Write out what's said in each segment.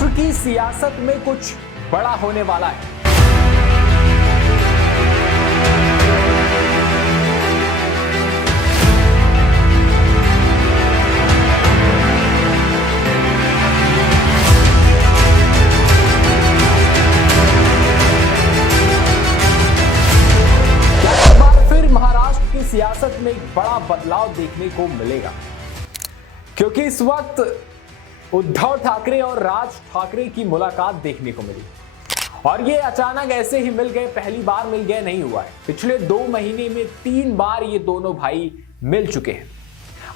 महाराष्ट्र की सियासत में कुछ बड़ा होने वाला है। एक बार फिर महाराष्ट्र की सियासत में एक बड़ा बदलाव देखने को मिलेगा, क्योंकि इस वक्त उद्धव ठाकरे और राज ठाकरे की मुलाकात देखने को मिली और ये अचानक ऐसे ही मिल गए, पहली बार मिल गए नहीं हुआ है। पिछले 2 महीने में 3 बार ये दोनों भाई मिल चुके हैं।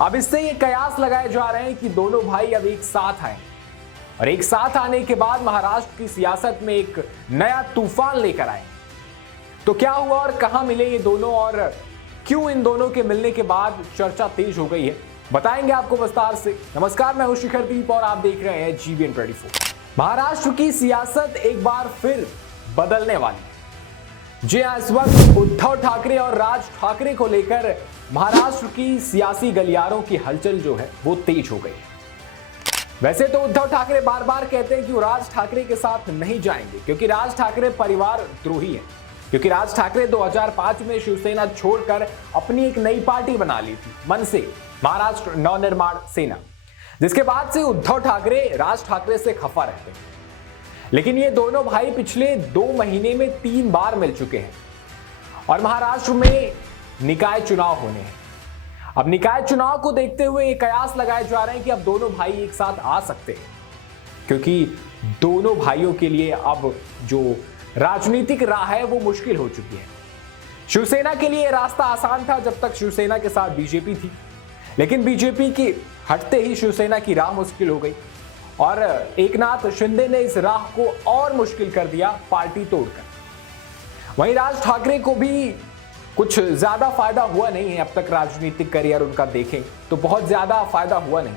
अब इससे ये कयास लगाए जा रहे हैं कि दोनों भाई अब एक साथ आए और एक साथ आने के बाद महाराष्ट्र की सियासत में एक नया तूफान लेकर आए। तो क्या हुआ और कहां मिले ये दोनों और क्यों इन दोनों के मिलने के बाद चर्चा तेज हो गई है, बताएंगे आपको विस्तार से। नमस्कार, मैं हूं शिखर दीप और आप देख रहे हैं GBN 24। महाराष्ट्र की सियासत एक बार फिर बदलने वाली है। जी हां, इस वक्त उद्धव ठाकरे और राज ठाकरे को लेकर महाराष्ट्र की सियासी गलियारों की हलचल जो है वो तेज हो गई है। वैसे तो उद्धव ठाकरे बार बार कहते हैं कि वो राज ठाकरे के साथ नहीं जाएंगे, क्योंकि राज ठाकरे परिवार द्रोही है। क्योंकि राज ठाकरे 2005 में शिवसेना छोड़कर अपनी एक नई पार्टी बना ली थी, मनसे, महाराष्ट्र नवनिर्माण सेना, जिसके बाद से उद्धव ठाकरे राज ठाकरे से खफा रहते हैं। लेकिन ये दोनों भाई पिछले 2 महीने में 3 बार मिल चुके हैं और महाराष्ट्र में निकाय चुनाव होने हैं। अब निकाय चुनाव को देखते हुए ये कयास लगाए जा रहे हैं कि अब दोनों भाई एक साथ आ सकते हैं, क्योंकि दोनों भाइयों के लिए अब जो राजनीतिक राह है वो मुश्किल हो चुकी है। शिवसेना के लिए रास्ता आसान था जब तक शिवसेना के साथ बीजेपी थी, लेकिन बीजेपी की हटते ही शिवसेना की राह मुश्किल हो गई और एकनाथ शिंदे ने इस राह को और मुश्किल कर दिया पार्टी तोड़कर। वहीं राज ठाकरे को भी कुछ ज्यादा फायदा हुआ नहीं है। अब तक राजनीतिक करियर उनका देखें तो बहुत ज्यादा फायदा हुआ नहीं।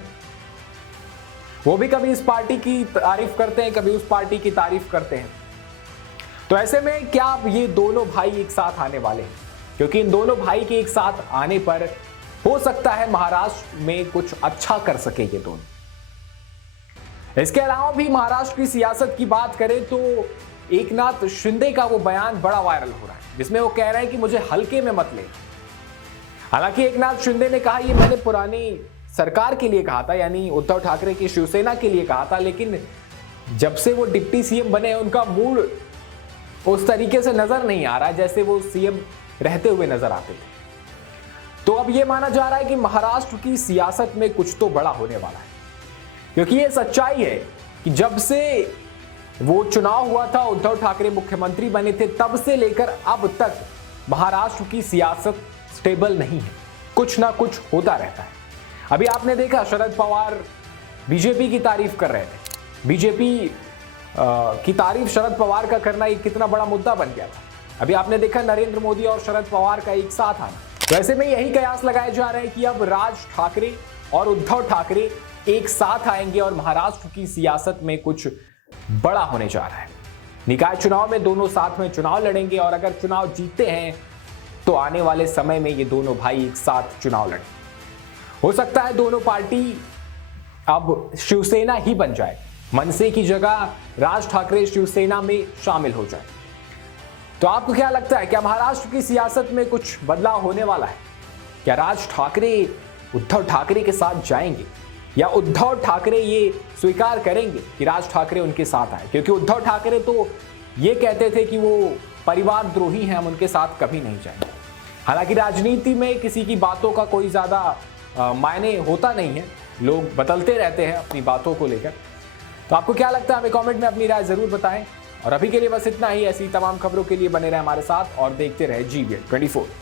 वो भी कभी इस पार्टी की तारीफ करते हैं, कभी उस पार्टी की तारीफ करते हैं। तो ऐसे में क्या अब ये दोनों भाई एक साथ आने वाले हैं? क्योंकि इन दोनों भाई के एक साथ आने पर हो सकता है महाराष्ट्र में कुछ अच्छा कर सके ये दोनों। इसके अलावा भी महाराष्ट्र की सियासत की बात करें तो एकनाथ शिंदे का वो बयान बड़ा वायरल हो रहा है, जिसमें वो कह रहे हैं कि मुझे हल्के में मत ले। हालांकि एकनाथ शिंदे ने कहा ये मैंने पुरानी सरकार के लिए कहा था, यानी उद्धव ठाकरे की शिवसेना के लिए कहा था, लेकिन जब से वो डिप्टी सीएम बने उनका मूड उस तरीके से नजर नहीं आ रहा जैसे वो सीएम रहते हुए नजर आते थे। तो अब ये माना जा रहा है कि महाराष्ट्र की सियासत में कुछ तो बड़ा होने वाला है, क्योंकि ये सच्चाई है कि जब से वो चुनाव हुआ था, उद्धव ठाकरे मुख्यमंत्री बने थे, तब से लेकर अब तक महाराष्ट्र की सियासत स्टेबल नहीं है। कुछ ना कुछ होता रहता है। अभी आपने देखा शरद पवार बीजेपी की तारीफ कर रहे थे। बीजेपी की तारीफ शरद पवार का करना एक कितना बड़ा मुद्दा बन गया था। अभी आपने देखा नरेंद्र मोदी और शरद पवार का एक साथ आना। वैसे में यही कयास लगाए जा रहे हैं कि अब राज ठाकरे और उद्धव ठाकरे एक साथ आएंगे और महाराष्ट्र की सियासत में कुछ बड़ा होने जा रहा है। निकाय चुनाव में दोनों साथ में चुनाव लड़ेंगे और अगर चुनाव जीतते हैं तो आने वाले समय में ये दोनों भाई एक साथ चुनाव लड़ेंगे। हो सकता है दोनों पार्टी अब शिवसेना ही बन जाए, मनसे की जगह राज ठाकरे शिवसेना में शामिल हो जाए। तो आपको क्या लगता है, क्या महाराष्ट्र की सियासत में कुछ बदलाव होने वाला है? क्या राज ठाकरे उद्धव ठाकरे के साथ जाएंगे या उद्धव ठाकरे ये स्वीकार करेंगे कि राज ठाकरे उनके साथ आए? क्योंकि उद्धव ठाकरे तो ये कहते थे कि वो परिवार द्रोही हैं, हम उनके साथ कभी नहीं जाएंगे। हालांकि राजनीति में किसी की बातों का कोई ज्यादा मायने होता नहीं है, लोग बदलते रहते हैं अपनी बातों को लेकर। तो आपको क्या लगता है, हमें कमेंट में अपनी राय जरूर बताएं। और अभी के लिए बस इतना ही। ऐसी तमाम खबरों के लिए बने रहे हमारे साथ और देखते रहे GBN 24।